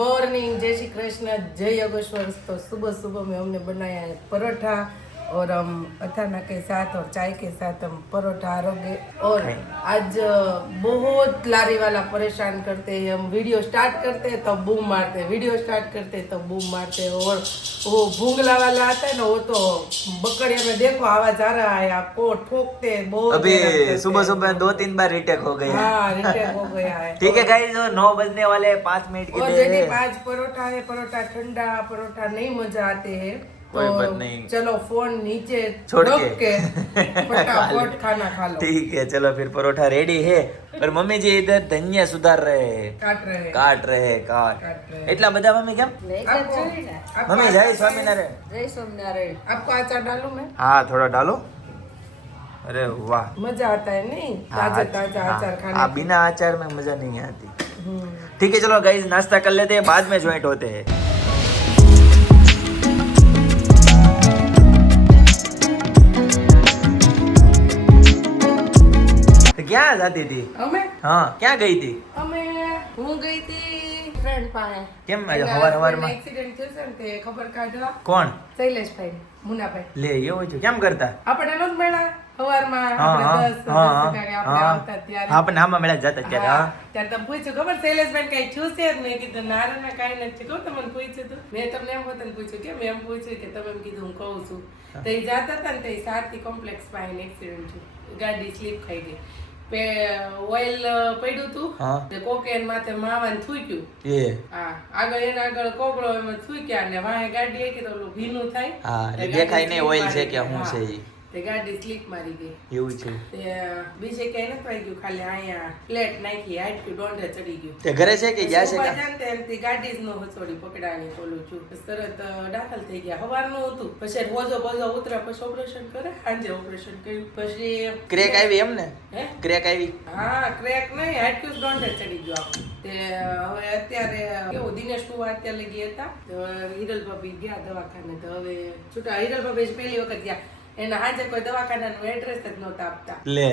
Morning, जय श्री कृष्ण, जय योगेश्वर। तो सुबह सुबह में हमने बनाया है परोठा और हम अथाना के साथ और चाय के साथ हम परोठा आरोगे। और आज बहुत लारी वाला परेशान करते हैं। हम वीडियो स्टार्ट करते हैं तब बूम मारते हैं, वीडियो स्टार्ट करते हैं तब बूम मारते हैं। और वो भूंगला वाला आता है ना, वो तो बकड़िया में देखो आवाज आ रहा है, आपको ठोकते हैं बहुत। अभी सुबह सुबह 2-3 बार रिटेक हो गया। हाँ, रिटेक हो गया है। ठीक है गाइस, 9 बजने वाले हैं, 5 मिनट के और लिए। यदि आज परोठा है, परोठा ठंडा परोठा नहीं मजा आते हैं कोई तो बात नहीं, चलो फोन नीचे छोड़ रख के फटाफट खाना खा लो। ठीक है, चलो फिर परोठा रेडी है। और मम्मी जी इधर धनिया सुधार रहे हैं, काट रहे हैं। काट रहे એટલા બધા મમ્મી કેમ? आपको મમ્મી જય સ્વામિનારાયણ। जय स्वामिनारायण। आपको अचार डालूं मैं? हाँ थोड़ा डालो। अरे वाह, मजा आता है नहीं ताजा ताजा अचार खाने हाँ, में। बिना अचार में मजा नहीं आती। ठीक है चलो गाइस, नाश्ता कर लेते हैं, बाद में ज्वाइंट होते हैं। तो क्या जाती थी? અમે हाँ क्या गई थी? અમે હું ગઈ હતી ફ્રેન્ડ પાસે। કેમ આજે હવાર-હવારમાં? એક્સિડન્ટ થયો છે ને તે ખબર કાઢવા કોણ? શૈલેષભાઈ, મુનાભાઈ। લે એવું છે, કેમ કરતા? આપણે નહોત મળ્યા હવારમાં, હા, આપણે હા, 10 હા, વાગે આપણે હા. આવતા ત્યારે। હા પણ આમાં મેળા જતા ત્યારે હા, હા. ત્યારે તમે પૂછ્યું ખબર શૈલેષભાઈ કઈ થયું છે? મેં કીધું ના રે ના કાંઈ નથી. કહું તમને પૂછ્યું હતું? મેં તમને એમ પોતાને પૂછ્યું કેમ એમ પૂછ્યું કે તમે એમ કીધું હું કહું છું. તો એ જાતા હતા ને તો એ સારથી કોમ્પ્લેક્સ પાસે એક્સિડન્ટ થયું, ગાડી સ્લીપ ખાઈ ગઈ, ઓઇલ પડ્યું હતું, હા. કોકેન માથે માવાને થૂક્યું. એ હા, આગળ એના આગળ કોગળો એમાં થૂક્યા ને વાહે ગાડી આવી તો ઓલું ભીનું થાય. હા, એટલે તે દેખાય ગાડી નહીં ઓઇલ slip છે કે મારી શું ગઈ. છે ઈ. હા, તે ગાડી સ્લીપ મારી ગઈ. એવું છે. તે બીજે ક્યાંય નતું આવી ગયું, ખાલી અહીંયા પ્લેટ નાખી હાડક્યું ડોંઢે ચડી ગયું. તે ઘરે છે કે ગયા છે ઉભા કા? થયા ને તે એમથી ગાડી જ નો હચોડી પકડાની બોલું છું. તરત દાખલ થઈ ગયા. હવારનું હતું, પછી બોજો ઉતર્યા, પછી ઓપરેશન કરે, સાંજે ઓપરેશન કર્યું. પછી ક્રેક આવી એમ ને? હે? ક્રેક આવી? હા, ક્રેક નહીં, હાડક્યું જ ડોંઢે ચડી ગયું આખું. તે હવે અત્યારે કેવું દિનેશ કુવા અત્યારે લગી હતા તો હિરલ ભાભી ગયા દવાખાને. તો હવે છૂટા હિરલ ભાભી પહેલી વખત ગયા, એના હાજે કોઈ દવાખાનાનું એડ્રેસ જ નહોતા આપતા. લે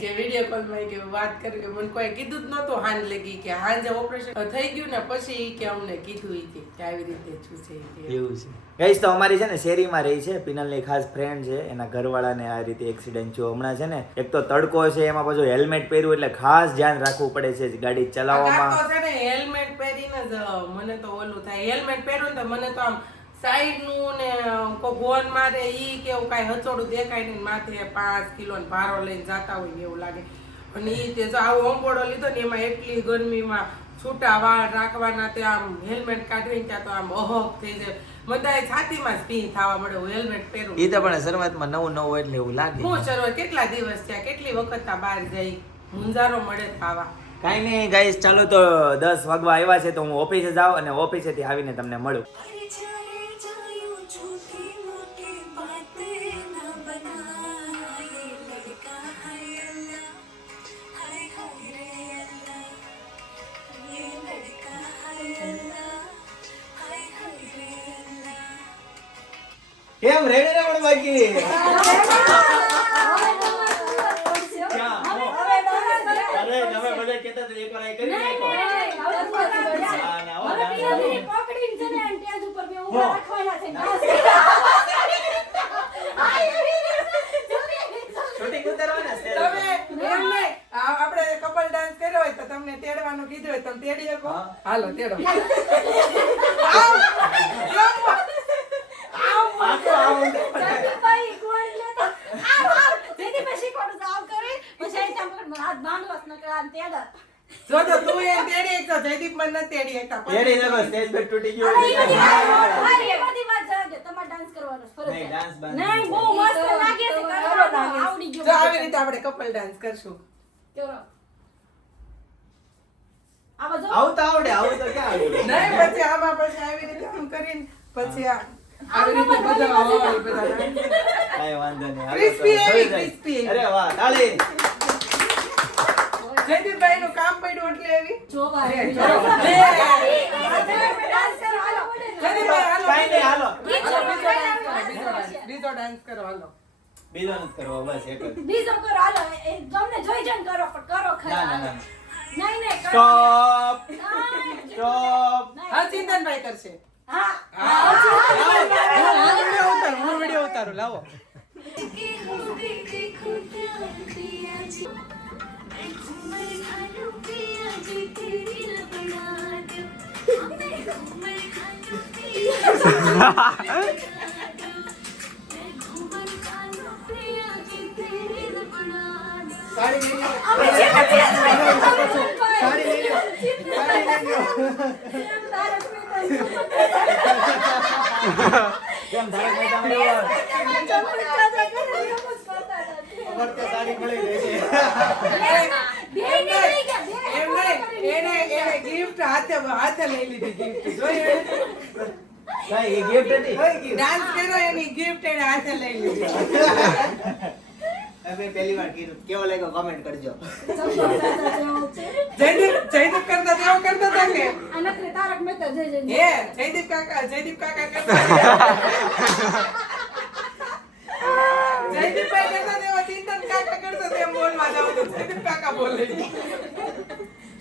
કે વિડીયો કોલમાં કે વાત કરી કે મને કોઈ કીધું જ નહોતું હાંજ લગી કે હાંજે ઓપરેશન થઈ ગયું ને પછી કે અમને કીધું ઈ કે આવી રીતે શું છે ઈ કે. એવું છે ગાઈસ, તો અમારી છે ને શેરીમાં રહી છે, પિનલની ખાસ ફ્રેન્ડ છે, એના ઘરવાળાને આ રીતે એક્સિડન્ટ થયો હમણાં છે ને. એક તો તડકો છે, એમાં પાછું હેલ્મેટ પહેર્યું એટલે ખાસ ધ્યાન રાખવું પડે છે ગાડી આ ચલાવવામાં. કાકો છે ને હેલ્મેટ પહેરીને જ મને તો ઓલું થાય. હેલ્મેટ પહેર્યું ને તો મને તો આમ સાઈડ નું ને કોઈ ગોન મારે ઈ કેવું કાંઈ હચોડું દેખાય નહીં, માથે 5 કિલો ભારો લઈને જાતા હોય ને એવું લાગે. અને ઈ તે જો આવો અંબોડો લીધો ને એમાં એટલી ગરમીમાં છૂટા વાળ રાખવાના, તે આમ હેલ્મેટ કાઢવીને ત્યાં તો આમ અહક થઈ જાય. બધાય છાતીમાં જ ભી થવા મળે હું હેલ્મેટ પહેરું. એ તો પણ શરૂઆતમાં નવું હોય એટલે એવું લાગે. હું શરૂઆત કેટલા દિવસ થયા, કેટલી વખત આ બહાર જઈ મુંજારો મળે ખાવા. કાંઈ નહીં ગાઈસ, ચાલો તો 10 વાગવા આવ્યા છે, તો હું ઓફિસે જાઉં અને ઓફિસેથી આવીને તમને મળું. કેમ રેડી ને પણ બાકી? અરે તમે બધા કહેતા તો એકવાર આ કરી નાખો. ના, ના, હો, ના, શૂટિંગ ઉતારવાના છે. તમે એમ નહીં, આપણે કપલ ડાન્સ કર્યો હોય તો તમને તેડવાનું કીધું હોય તમે તેડી શકો. હા. હાલો તેડો. આખો આવું. જો તો તું એને તેડી એક તો જયદીપ મને નથી તેડી એકતા. તેડી નાખો, સ્ટેજ પર તૂટી ગયું. નહીં, ડાન્સ બાન્સ નહીં. જો આવી રીતે આપણે કપલ ડાન્સ કરશું. આવું તો આવડે, આવું તો ક્યાં આવડે? નહીં પછી આમાં પછી આવી રીતે આમ કરીને પછી આવી રીતે બધા હોય બધા. કાંઈ વાંધો નહીં. હાલો તો Crispy થઈ એવી, જાય. crispy એવી. અરે વાહ, તાળી. જયદીપભાઈ નું કામ પડ્યું એટલે એવી. જયદીપભાઈ હાલો. કાંઈ નહીં, હાલો. બીજો ડાન્સ કરો હાલો. બીજો નથી કરવો, બસ એક જ. બીજો કરો હાલો તમને જોઈ જન કરો પણ કરો ના, ના, ખરા ના. નહીં કરો સ્ટોપ, નહીં. સ્ટોપ. ચિંતનભાઈ કરશે હા હું વિડિયો ઉતારું લાવો અમે છે સાડી લઈ લો કેમ તારક મહેતામાં રહેવા? એને ગિફ્ટ હાથે લઈ લીધી ગિફ્ટ જોઈ કાંઈ એ gift હતી? ડાન્સ કર્યો એની ગિફ્ટ એને હાથે લઈ લીધી અમે પહેલી વાર કીધું કેવો લાગ્યો કમેન્ટ કરજો જયદીપ કરતા તેવો કરતા હતા કે તારક મહેતા જય જય હે જયદીપ કાકા કરતા જયદીપભાઈ કરતા તેવો ચિંતન કાકા કરતા તેમ બોલવા જાવ તો જયદીપ કાકા બોલે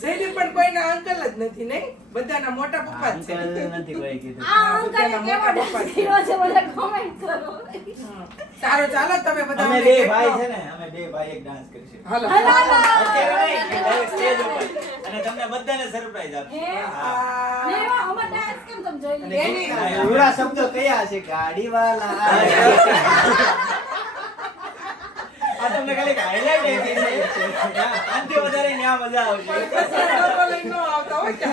જયદીપ પણ કોઈના અંકલ જ નથી નહીં બધાના મોટા પપ્પા જ છે અંકલ નથી કોઈ કીધું. આ અંકલ કેવો ડાન્સ કર્યો છે બધા કમેન્ટ કરો સારું ચાલો તમે બધા અમે અમને બે gift ભાઈ આપો. છે ને અમે બે ભાઈ એક ડાન્સ કરીશું હાલો અત્યારે નહીં direct stage ઉપર અને તમને બધાને સરપ્રાઈઝ આપશું હે? હા. ને એમાં અમાર ડાન્સ કેમ તમે જોઈ લીધો એની પૂરા શબ્દો કયા છે ગાડીવાલા આ તમને ખાલી હાઇલાઇટ આપી છે આનાથી વધારે ન્યા મજા આવશે લોકો લઈને ન આવતા હોય કે.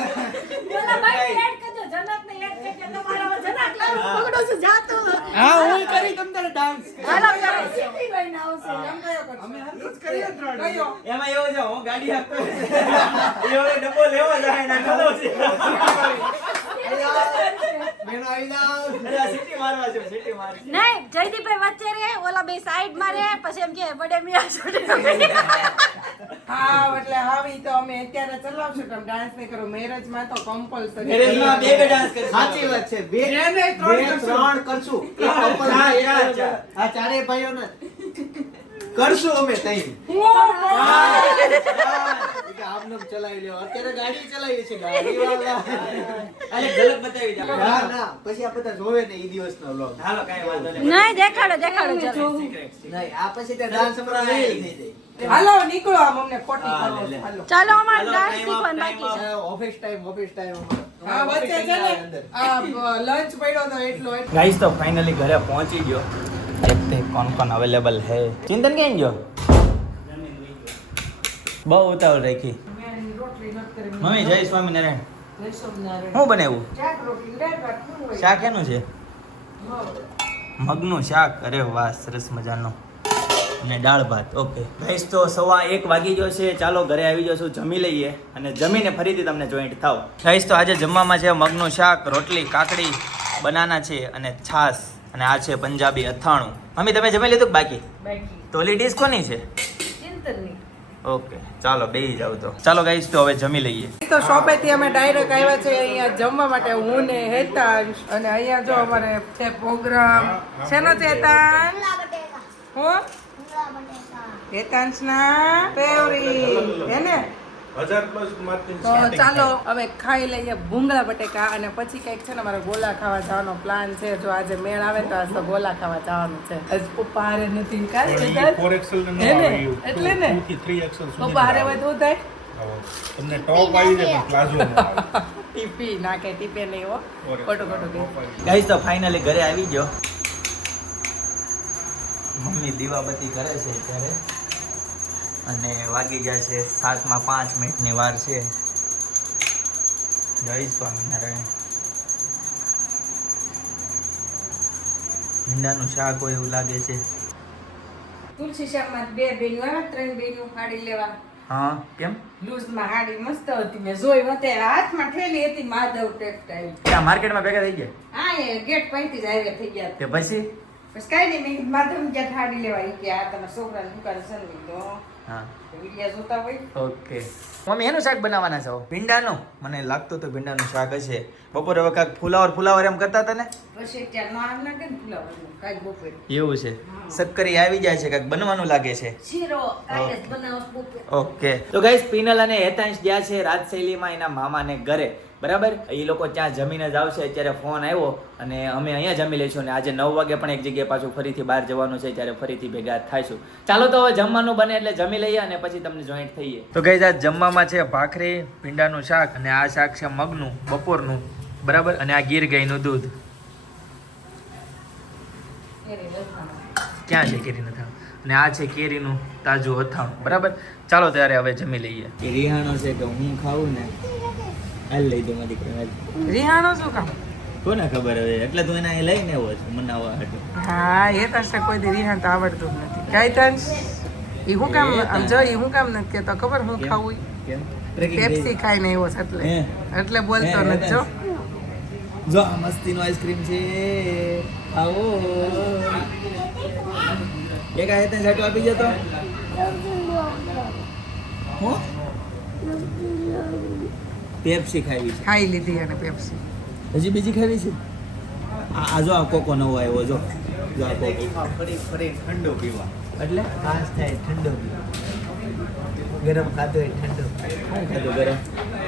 બોલા ભાઈ એડ કરજો જનકને એડ કરજો તમારો જનક લાવ પકડો છે જાતો હા હું કરી તમ તારે ડાન્સ હાલો ચાલો સીટી લઈને આવશે એમ કયો કરશો? અમે હાલ જ કરીએ ત્રણ કયો? એમાં એવું છે હું ગાડી આપતો એ હવે ડબ્બો લેવો જાય ના ખલો છે બેનો આવી જાઓ અરે આ સિટી મારવા છે સિટી માર નહીં જયદીપભાઈ વચ્ચે રે ઓલા બે સાઈડ માં રે પછી એમ કે બડે મિયા છોડે હા એટલે હવે તો અમે અત્યારે ચલાવશું તમે ડાન્સ નહીં કરો મેરેજ માં તો કમ્પલસરી મેરેજમાં બે બે ડાન્સ કરશે સાચી વાત છે બે બે નહીં, ત્રણ ત્રણ કરશું એક couple ચાર, એક ચાર, couple. ચાર. આ ચારેય ભાઈઓને કરશું અમે તઈ આમને ચલાવી લ્યો અત્યારે ગાડી ચલાવીએ છીએ ગાડીવાલા અરે ઝલક બતાવી દે ના ના પછી આ બધા જોવે ને ઈ દિવસનો vlog હાલો કાઈ વાંધો નહીં નહીં દેખાડો દેખાડો જરા Secret, secret. નહીં આ પછી તે ડાન્સ હમણાં real થઈ જાય હાલો નીકળો આમ અમને ખોટી હા, કરો લે, લે. હાલો ચાલો અમાર હાલો, ડાન્સ time up, શીખવાનું time બાકી છે ઓફિસ ટાઈમ હા વચ્ચે છે ને આ લંચ પડ્યો તો એટલો ગાઈસ તો ફાઇનલી ઘરે પહોંચી ગયો देखते कौन कौन अवेलेबल है चिंतन કેમ ગયો બહુ ઉતાવળ રાખી રોટલી નથી કરી મમ્મી જય સ્વામિનારાયણ જય સોમનારાયણ. શું બનાવ્યું શાક રોટલી દાળ ભાત શું હોય? શાક એનું છે હા. મગનું શાક અરે વાહ સરસ મજાનું અને દાળ ભાત ઓકે ગાઈસ તો 1:15 વાગી ગયો છે ચાલો ઘરે આવી ગયો છું જમી લઈએ અને જમીને ફરીથી તમને જોઈન્ટ થાવ ગાઈસ તો આજે જમવામાં છે મગનું શાક રોટલી કાકડી બનાના છે અને છાશ અને આ છે પંજાબી અથાણું મમ્મી તમે જમી લીધું કે બાકી બાકી તો ઓલી ડીશ કોની છે ચિંતનની. ઓકે ચાલો બેસી જાવ તો ચાલો ગાઈસ તો હવે જમી લઈએ તો શોપેથી અમે ડાયરેક્ટ આવ્યા છે અહીંયા જમવા માટે હું ને હેતાંશ અને અહીંયા જો અમારે છે પ્રોગ્રામ શેનો છે હેતાંશ હું હેતાંશના ફેવરિટ હે ને 1000 પ્લસ માર્કિંગ તો ચાલો હવે ખાઈ લઈએ ભૂંગળા બટેકા અને પછી કંઈક છે ને અમારે ગોલા ખાવા જવાનો પ્લાન છે જો આજે મેળ આવે તો આજ તો ગોલા ખાવા જવાનું છે આજ પપ્પા હારે નથી કાંઈ હેતાંશ? 4XL ને હે ને? આવ્યું. એટલે ને? 2 થી 3XL સુધી પપ્પા હારે હોય તો થાય તમને ટોપ આવી જાય પણ પ્લાઝો ન આવે ટીપી નાખે ટીપે નહીં હો ખોટું ખોટું કહે. ગાઈસ તો ફાઇનલી ઘરે આવી ગયો મમ્મી દીવાબત્તી કરે છે અત્યારે અને વાગી ગયા છે 7:05 મિનિટની વાર છે જય સ્વામિનારાયણ ભીંડાનું શાક હોય એવું લાગે છે તુલસી શ્યામમાં બે બેનું આવ્યા 3 બેનું હાડી લેવા હા કેમ લૂઝમાં હાડી મસ્ત હતી મેં જોઈ વતે હાથમાં ઠેલી હતી માધવ ટેક્સટાઇલ ત્યાં માર્કેટમાં ભેગા થઈ ગયા હા એ ગેટ પૈથી જ હાઈવે થઈ ગયા તે પછી બસ કાંઈ નહીં મેં કીધું માધવ જ્યાં હાડી લેવા ઈ કે આ તમે છોકરાની દુકાન છે ને તો હા વિડિયા જોતા હોય. ઓકે મમ્મી એનું શાક બનાવવાના છો ભીંડાનું મને લાગતું તો ભીંડાનું શાક હશે બપોરે હવે કાંઈક ફુલાવર એમ કરતા હતા ને પછી ત્યાં નો આમ નાખે ને ફુલાવાનું કાંઈ બપોરે એવું છે શક્કરી આવી જાય છે કાંઈક બનવાનું લાગે છે શીરો કાંઈ જ બનાવો બપોરે. ઓકે તો ગાઈસ પિનલ અને હેતાંશ ગયા છે રાજશૈલીમાં એના મામાને ઘરે બરાબર એ લોકો ત્યાં જમીને જ આવશે અત્યારે ફોન આવ્યો અને અમે અહીંયા જમી લઈશું અને આજે 9 વાગે પણ એક જગ્યાએ પાછું ફરીથી બહાર જવાનું છે ત્યારે ફરીથી ભેગા થાઈશું ચાલો તો હવે જમવાનું બને એટલે જમી લઈએ અને પછી તમને જોઈન્ટ થઈએ તો ગાઈસ આ જમવામાં છે ભાખરી ભીંડાનું શાક અને આ શાક છે મગનું બપોરનું બરાબર અને આ ગીર ગાયનું દૂધ ક્યાં છે કેરીનું અથાણું અને આ છે કેરીનું તાજું અથાણું બરાબર ચાલો ત્યારે હવે જમી લઈએ એ રિહાણો છે કે હું ખાવું ને હાલ લઈ દઉં મારી દીકરી રિહાણો શું કામ? કોને ખબર હવે એટલે તું એને અહીં લઈને આવ્યો છે મનાવવા હાટુ હા એ તને કોઈ દી રિહાણ તો આવડતું જ નથી કાંઈ તને એ હું કામ આમ જો એ હું કામ નથી કહેતો ખબર હું ખાવું કેમ પેપ્સી ખાઈને આવ્યો છે એટલે બોલતો નથી જો જો આ મસ્તીનો આઈસ્ક્રીમ છે આવો એક આ હેતે સાટો આપી જતો હું પેપ્સી ખાવી છે ખાઈ લીધી અને પેપ્સી હજી બીજી ખાવી છે આ જો આ કોકો નવો આવ્યો જો જો આ કોકો ફરી ઠંડો પીવા એટલે ખાસ થાય ઠંડો પીવા ગરમ ખાધો હોય ઠંડો શું ખાધું ગરમ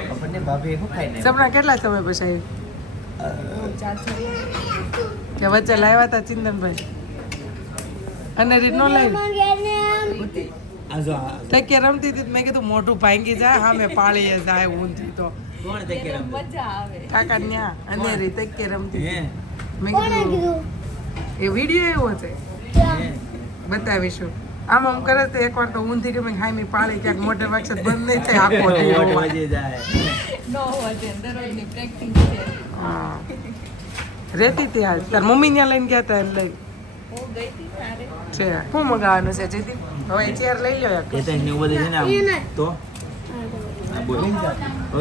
આપણને ભાભી શું ખાઈને સપના કેટલા સમય પછી આવી કે વચ્ચે લાવ્યા હતા ચિંતનભાઈ અને રીત નો લાવી આ જો આ તકે રમતી હતી તો મેં કીધું મોઢું ભાંગી જાય હા મેં પાળીએ જાય ઊંધી તો કોણ તે કે રમે કાકા ન્યા અંધેરી તકે રમતી હે મેં કીધું એ વિડીયો એવો છે હે બતાવીશું આમ આમ કરે તો એકવાર તો ઊંધી ગમે હાઈ મેં પાળી ક્યાંક મોટે વખત બંધ નહીં થાય આખો દિવસ. ઓટ વજી જાય હા રહેતી હતી આજ તાર મમ્મી ત્યાં લઈને ગયા હતા એટલે લઈ છે શું મગાવવાનું છે જીદી હવે ચેર લઈ લો એક એ તો ને બધે છે ને આમ તો આ બોલ હવે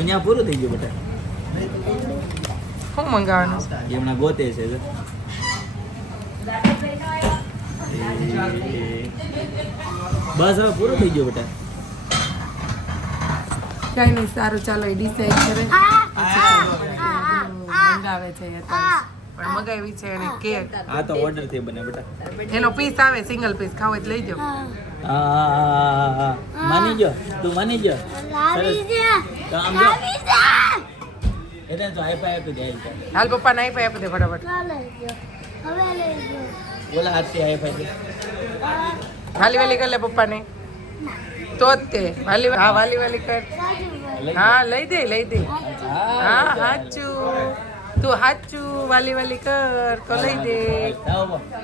ત્યાં પૂરું થઈ ગયું બેટા શું મંગાવવાનું છે એમના ગોતે છે જો બસ હવે પૂરું થઈ ગયું બેટા કઈ નહીં સારું ચાલો એ ડિસાઈડ કરે મંગાવે છે યથાંશ. પણ મગાવી છે એને કેક આ તો ઓર્ડર થી બને બેટા એનો પીસ આવે સિંગલ પીસ ખાવ એટલે લઈ જાઓ હા માની ગયો તું માની ગયો સરસ તો આમ જો એટલે તો હાઈ ફાઈ આપી દે હાઈ ફાઈ હાલ પપ્પાને આઈ ફાઈ આપી દે ફટાફટ બોલા હાથથી હાઈ ફાઈ વાલી વાલી કર લે પપ્પાને તો જ તે વાલી હા વાલી વાલી કર હા લઈ દે હા હાચું તું હાચું વાલી વાલી કર તો લઈ દે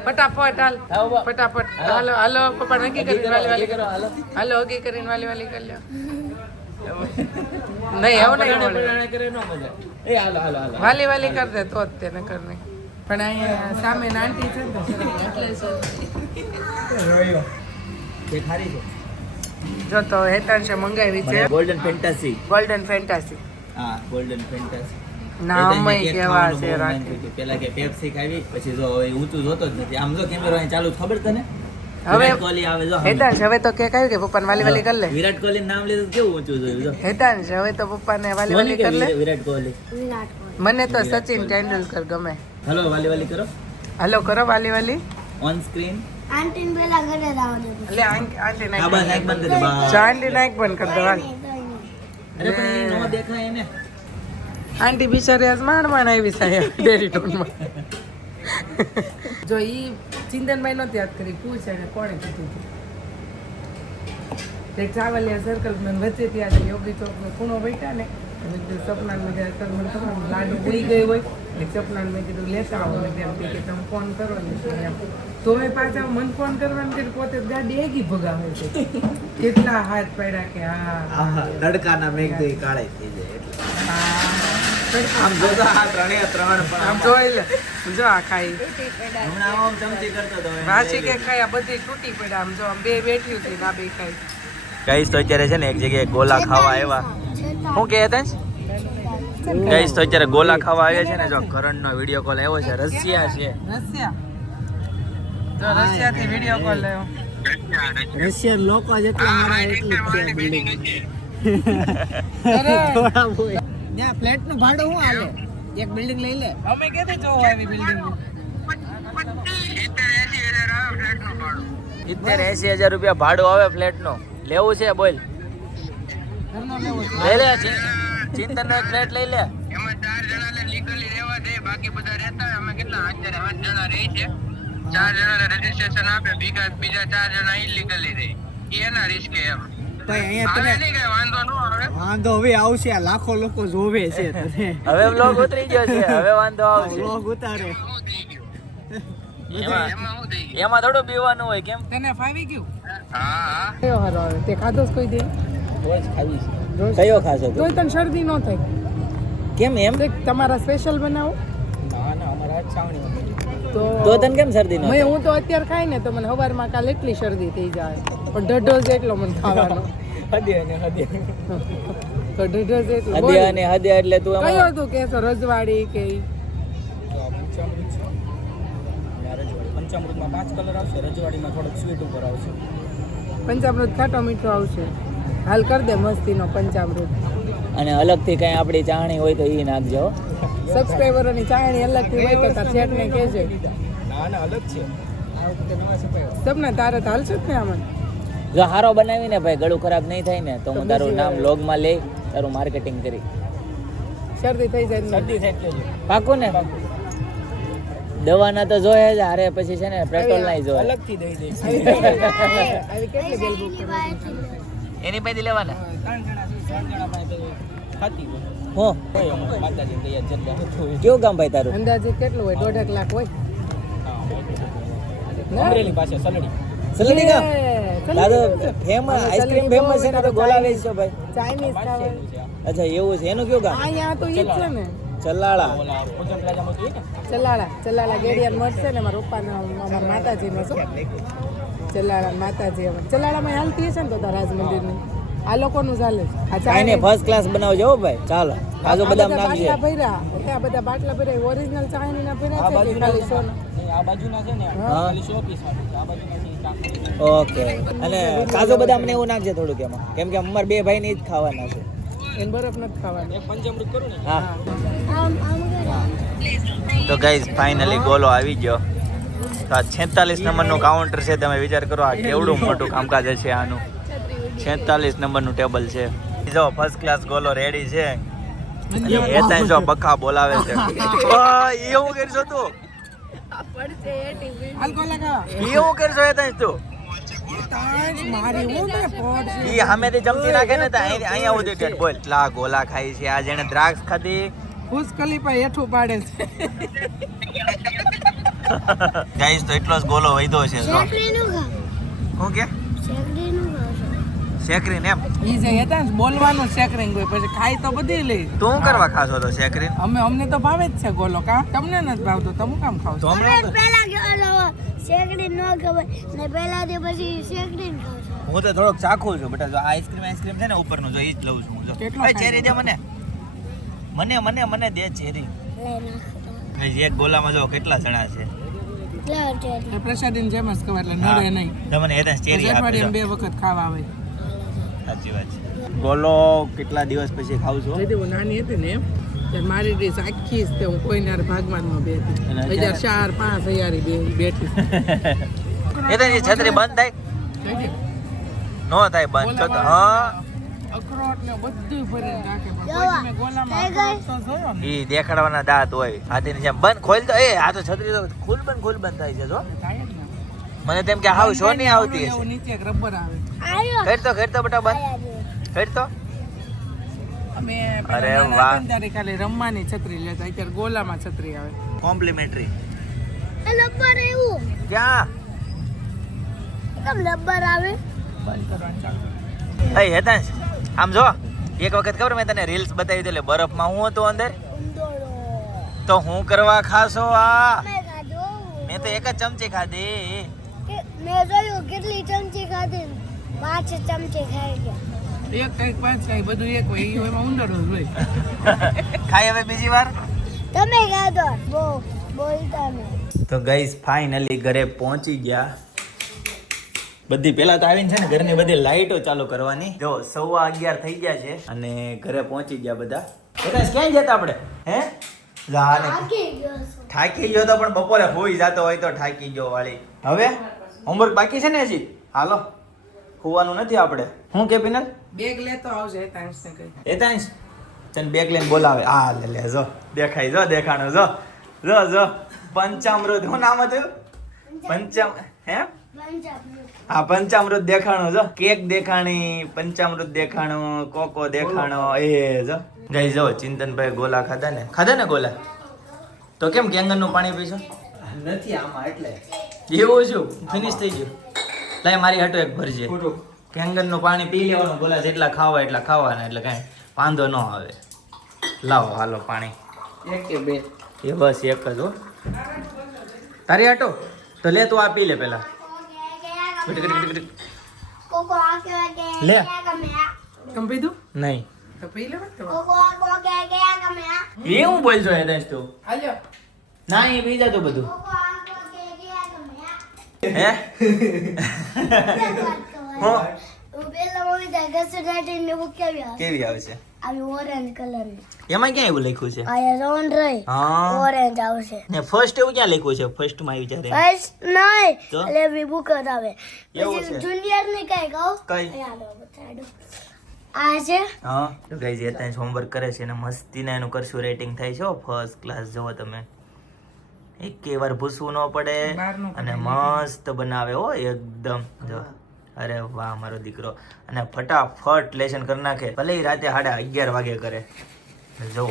ફટાફટ હાલ ફટાફટ હાલો હાલો પપ્પા નક્કી કરીને વાલી વાલી કરો હાલો હગી કરીને વાલી વાલી કરી લ્યો નહીં એવું નહીં મળે. એ હાલો હાલો હાલો વાલી વાલી કર દે તો જ તે ન કર નહીં પણ અહીંયા સામે આંટી છે ને તો એટલે તે ખારી છે જો તો હેતાંશે મંગાવી છે ગોલ્ડન ફેન્ટાસી ગોલ્ડન ફેન્ટાસી હા ગોલ્ડન ફેન્ટાસી નામય કેવા છે રાખે પેલા કે પેપ્સી ખાવી પછી જો હવે ઊંચું જોતો જ નથી આમ જો કેમેરો અહીં ચાલુ ખબર તને હવે વિરાટ કોહલી આવે જો હેતાંશ હવે તો કેક આવ્યું કે પપ્પાને વાલી વાલી કર લે વિરાટ કોહલી નામ લીધું તો કેવું ઊંચું જોયું જો હેતાંશ હવે તો પપ્પાને વાલી વાલી કોહલી કર લે કે વિરાટ કોહલી મને તો સચિન તેંડુલકર ગમે હલો વાલી વાલી કરો હલો કરો વાલી વાલી ઓન સ્ક્રીન આંટીને પેલા ઘરે જવા દે એટલે આંટી આ બસ એક બંધ કરી દે બસ. આંટી નાખ બંધ કર દો હાલ અરે પણ એ નો દેખાય ને આંટી બિચારી આજ માંડ આવી સાહેબ ડેરી ટોનમાં જો ઈ ચિંતનભાઈ નહોતી યાદ કરી પૂછ એને કોણે કીધું હતું તે ચાવલિયા સર્કલ મને વચ્ચે ત્યાં યોગી ચોકનો ખૂણો બેઠા ને સપનાને મેં ત્યારે મને ખબર લાડુ ઉડી ગઈ હોય એટલે સપનાને મેં કીધું લેતા આવો મેં તેમ કે તમે ફોન કરો ને એમ તો એ પાછા મને ફોન કરવાનું કે પોતે ગાડી એગી ભગાવે છે કેટલા હાથ પડ્યા કે હા તડકાના મેઘ તો કાળે થઈ જાય એટલે આમ જોતા આ ત્રણે ત્રણ પણ આમ જોઈ લે જો આ ખાઈ હમણાં આમ ચમચી કરતો હતો વાસી કે ખાઈ આ બધી તૂટી પડ્યા આમ જો આમ બે બેઠી હતી ના બે ખાઈ ગાઈસ તો અત્યારે છે ને એક જગ્યાએ ગોલા ખાવા આવ્યા શું કહે હતા ગાઈસ તો અત્યારે ગોલા ખાવા આવ્યા છે ને જો કરણનો વિડીયો કોલ આવ્યો છે રશિયા છે રશિયા તો રશિયાથી વિડીયો કોલ લેવો રશિયન લોકો જેટલા મારા એટલું જ છે બિલ્ડિંગ ત્યાં ફ્લેટ નું ભાડું શું હાલે એક બિલ્ડિંગ લઈ લે અમે કેથી જોવા આવી બિલ્ડિંગ 70-80 હજાર રૂપિયા ભાડું આવે ફ્લેટ નું લેવું છે બોલ ઘરનો લેવો છે. લઈ લે ચિંતન નો એક ફ્લેટ લઈ લે એમાં 4 જણાને લીગલી રહેવા દે, બાકી બધા રહેતા હોય. અમે કેટલા અત્યારે 8 જણા રહી છે. 4 જણાને રજીસ્ટ્રેશન આપે, બીજા 4 જણા ઇલીગલી રહે. એ એના રિસ્કે એમ. ભાઈ અહીંયા હાલે તને નહીં કઈ વાંધો ન આવે. વાંધો હવે આવશે આ લાખો લોકો જોવે છે તને હવે બ્લોગ ઉતરી ગયો છે હવે વાંધો આવશે લોગ ઉતારે શું થઈ ગયું? એમાં એમાં શું થઈ ગયું? એમાં થોડું પીવાનું હોય કેમ તને ફાવી ગયું હા કયો હારો આવે તે ખાધો જ કોઈ દે રોજ ખાવી રોજ કયો ખાશો તું તોય તને શરદી ન થાય કેમ એમ દેખ તમારા સ્પેશિયલ બનાવો ના ના અમારા હાથ છાવણી તો તને કેમ શરદી ન મેં હું તો અત્યારે ખાઈ ને તો મને સવારમાં કાલે એટલી શરદી થઈ જાય પણ ઢઢો જ એટલો મને ખાવાનો હદે ને હદે તો ઢઢો જ એટલો હદે બોલ. અને હદે એટલે તું કયો એમાં હતું કેસો રજવાડી કે ઈ? પંચામૃતમાં 5 કલર આવશે રજવાડીમાં થોડોક સ્વીટ ઉપર આવશે પંચામૃત ખાટો મીઠો આવશે હાલ કર દે મસ્તીનો પંચામૃત અને અલગથી કઈ આપણી ચાહણી હોય તો ઈ નાખજો સબસ્ક્રાઈબરોની ચાહણી અલગથી હોય તો તાર શેઠને કહેજે ના ના અલગ છે આ વખતે નવા સફાઈ સપના તારે તો હાલશે જ ને આમાં જો હારો બનાવીને ભાઈ ગળું ખરાબ નહીં થાય ને તો હું તારું નામ લોગમાં લઈ તારું માર્કેટિંગ કરી શરદી થઈ જાય ને. શરદી થઈ ગઈ પાકું ને દવાના તો જોઈએ જ હારે પછી છે ને પેટ્રોલ ના જોઈએ અલગથી દઈ દઈશ આવી કેટલી બેલ બુક છેલ્લી વારથી લે. એની પાસેથી લેવાના 3 જણા પાસે ખાતી હોય હું હોય અમારે માતાજી દયા જગ્યા હતું કેવું કામ ભાઈ તારું અંદાજે કેટલું હોય 1.5 લાખ હોય ના? અમરેલી પાસે સલડી સલડી કામ એ, તારો સલડી ફેમસ હા, આઈસ્ક્રીમ સલડી ફેમસ છે ને તો બહુ ગોલા વેચશો ભાઈ ચાઇનીઝ ખાવાનું. અચ્છા એવું છે એનું કેવું કામ અહીંયા તો ઈ જ છે ને ચલાળા ઓલા પૂજન પ્લાઝામાં તો એ ને ચલાળા ગેડિયાન મળશે ને મારા પપ્પાના અમારા માતાજીનો છો ચલાળા માતાજી અમારે ચલાળામાં હાલતી હશે ને તો તાર રાજ મંદિરની આ લોકોનું ચાલે છે આ કાંઈ નહીં ફર્સ્ટ ક્લાસ બનાવજો હો ભાઈ ચાલો કાજુ બદામ નાખજે બાટલા ભર્યા ત્યાં બધા બાટલા ભર્યા ઓરિજિનલ ચાઇનીના ભર્યા છે કે ખાલી સોના આ બાજુના છે ને હા. ખાલી શોપીસ આ બાજુના છે ટાંકણી. ઓકે અને કાજુ બદામ ને એવું નાખજે થોડુંક એમાં કેમ કે અમારે બે ભાઈ ને જ ખાવાના છે એને બરફ નથી ખાવાની એક પંચામૃત કરું ને હા આમ કરો. તો ગાઈઝ ફાઇનલી ગોલો આવી ગયો તો આ 46 નંબરનું કાઉન્ટર છે તમે વિચાર કરો આ કેવડું મોટું કામકાજ છે આનું 46 નંબરનું ટેબલ છે જો ફર્સ્ટ ક્લાસ ગોલો રેડી છે અને એ ત્યાં જો બખા બોલાવે છે એવું કરશો તું હાલકો લગાવા એવું કરશો એ ત્યાં તું મારી હું ને પોટ છે ઈ સામેથી જમતી નાખે ને તો અહીંયા સુધી ટેટ બોલ લા ગોલા ખાઈ છે આ જેને દ્રાક્ષ ખાધી ખુશ ખલીફા હેઠું પાડે છે ગાઈસ તો એટલો જ ગોલો વૈધો છે જો શેકડીનું ખાવ. હું કે શેકડીનું ખાવ છો. શેકરીને એમ ઈ જે હતા ને બોલવાનું શેકરિંગ હોય પછી ખાઈ તો બધી લે તું શું કરવા ખાશો તો શેકરીને અમને તો ભાવે જ છે ગોલો કા તમને નથી ભાવતો તમે કામ ખાવ છો તો અમે હમણાં પહેલા કહેવાનો શેકડી ન ખબર ને પહેલાથી પછી શેકડીને ખાવ છો. હું તો થોડોક ચાખું છું બેટા જો આઈસ્ક્રીમ છે ને ઉપરનું જો ઈ જ લઉં છું હું જો કેટલો ભાઈ ખાય ચેરી દે મને દે ચેરી લે નાખો. ભાઈ એક ગોલામાં જો કેટલા જણા છે લાવ ટેડી. એ પ્રસાદીને જેમ જ ખવાય એટલે નડે નહીં તમને એ ચેરી આપે અઠવાડિયામાં 2 વખત ખાવા આવે સાચી વાત છે ગોલો કેટલા દિવસ પછી ખાવ છો જયદેવ હું નાની હતી ને ત્યારે મારી ડીશ આખી જ તે હું કોઈને હારે ભાગમાં ન બેઠી અને 1000 4 5 હજાર બેઠી એ તો છત્રી બંધ થાય જયદેવ, નો થાય બંધ તો હા અખરોટ ને બધું ભરીને રાખે પણ જોવા. કોઈ મેં ગોલામાં થઈ ગઈ? અખરોટ તો જોયો ને ઈ દેખાડવાના દાંત હોય હાથીની જેમ બંધ ખોલ તો એ આ તો છત્રી તો ખુલ બંધ થાય છે જો થાય જ ને. મને તેમ કે હાવ શો નહીં આવતી એવું હશે નીચે એક રબર આવે આવ્યો. કરતો બેટા બંધ આયા જો. કરતો અમે અરે પેલા નાના વાહ. હતા ને ત્યારે ખાલી રમવાની છત્રી લેતા અત્યારે ગોલામાં છત્રી આવે કોમ્પ્લિમેન્ટરી એ લબ્બર એવું. ક્યાં કેમ લબ્બર આવે? બંધ કરવાનું ચાલુ એ હેતાંશ આમ જો એક વખત ખબર મેં તને રીલ્સ બતાવી એટલે બરફમાં હું હતું અંદર ઉંદરડો. તો હું કરવા ખાશો આ મેં ખાધો. મેં તો એક જ ચમચી ખાધી મેં જોયું કેટલી ચમચી ખાધી ને 5 ચમચી ખાઈ ગયા. એક કઈક પાંચ કઈ બધું એક હોય ઈ એમાં ઉંદરડો જ હોય ખાઈ હવે બીજી વાર તમે ખાધો બહુ બોલતા નહીં. તો ગાઈસ ફાઇનલી ઘરે પહોંચી ગયા બધી પેલા તો આવીને છે ને ઘરની બધી લાઈટો ચાલુ કરવાની. જો 11:15 થઈ ગયા છે અને ઘરે પહોંચી ગયા બધા. બધા ક્યાં જતા આપણે હે જાને થાકી ગયો છું. થાકી ગયો તો પણ બપોરે હોઈ જતો હોય તો થાકી ગયો વાળી. હવે હોમવર્ક બાકી છે ને હજી? હાલો હોવાનું નથી આપણે. હું કે પિનલ બેગ લેતો આવજે હેતાંશને કહી. હેતાંશ તને બેગ લઈને બોલાવે. આ લે જો દેખાય જો દેખાણું જો જો જો પંચામૃત શું નામ હતું? હે હા પંચામૃત દેખાણું જો. કેક દેખાણી, પંચામૃત દેખાણું, કોકો દેખાણો. એ જો ગઈ જો ચિંતનભાઈ ગોલા ખાધા ને ગોલા તો કેમ કેંગનનું પાણી પીશો? નથી આમાં એટલે એવું શું ફિનિશ થઈ ગયું? લાય મારી હાટો એક ભરજે. કેંગનનું પાણી પી લેવાનું. ગોલા જેટલા ખાવા એટલા ખાવાના એટલે કાંઈ વાંધો ન આવે. લાવો હાલો પાણી. એક કે બે? એ બસ એક જ હો. તારી હાટો તો લે તું આ પી લે પેલા. કોકો આકે કે લે. તમે પીધું? નહીં તો પી લે તો. કોકો આકો કે ગમે એ હું બોલજો હેતાંશ તું? હાલ્યો. ના એ પી જતું બધું કોકો આકો કે ગમે હે હો પેલા મમ્મી ટાઈગર સોસાયટી ને બુક કેવી આવે? કેવી આવશે? આવી ઓરેન્જ કલર ની. એમાં ક્યાં એવું લખ્યું છે? આયા રોન રહી હા ઓરેન્જ આવશે. ને ફર્સ્ટ એવું ક્યાં લખ્યું છે? ફર્સ્ટ માં વિચારે ફર્સ્ટ નહીં તો? એટલે બી બુક જ આવે. એવું પછી છે? જુનિયર ને કઈ કહો કઈ? યાદ બતાડો. આ છે હા તો ગાઈઝ હેતાંશ હોમવર્ક કરે છે ને મસ્તીને એનું કરશું રેટિંગ થાય છે ફર્સ્ટ ક્લાસ. જુઓ તમે એકે વાર ભૂસવું ન પડે બહારનું અને મસ્ત બનાવે હો એકદમ. જો અરે વાહ મારો દીકરો. અને ફટાફટ લેશન કરી નાખે. ભલે ઈ રાતે 11:30 વાગે કરે. જો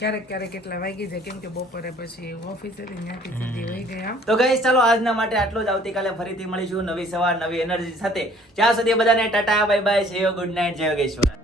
ક્યારેક ક્યારેક એટલા વાગી જાય કેમ કે બપોરે પછી ઓફિસેથી ત્યાંથી સીધી વહી ગયા. તો ગાઈસ ચાલો આજના માટે આટલું જ. આવતીકાલે ફરીથી મળીશું નવી સવાર નવી એનર્જી સાથે. ત્યાં સુધી બધાને ટાટા બાય બાય. જય ગુડ નાઇટ જય યોગેશ્વર.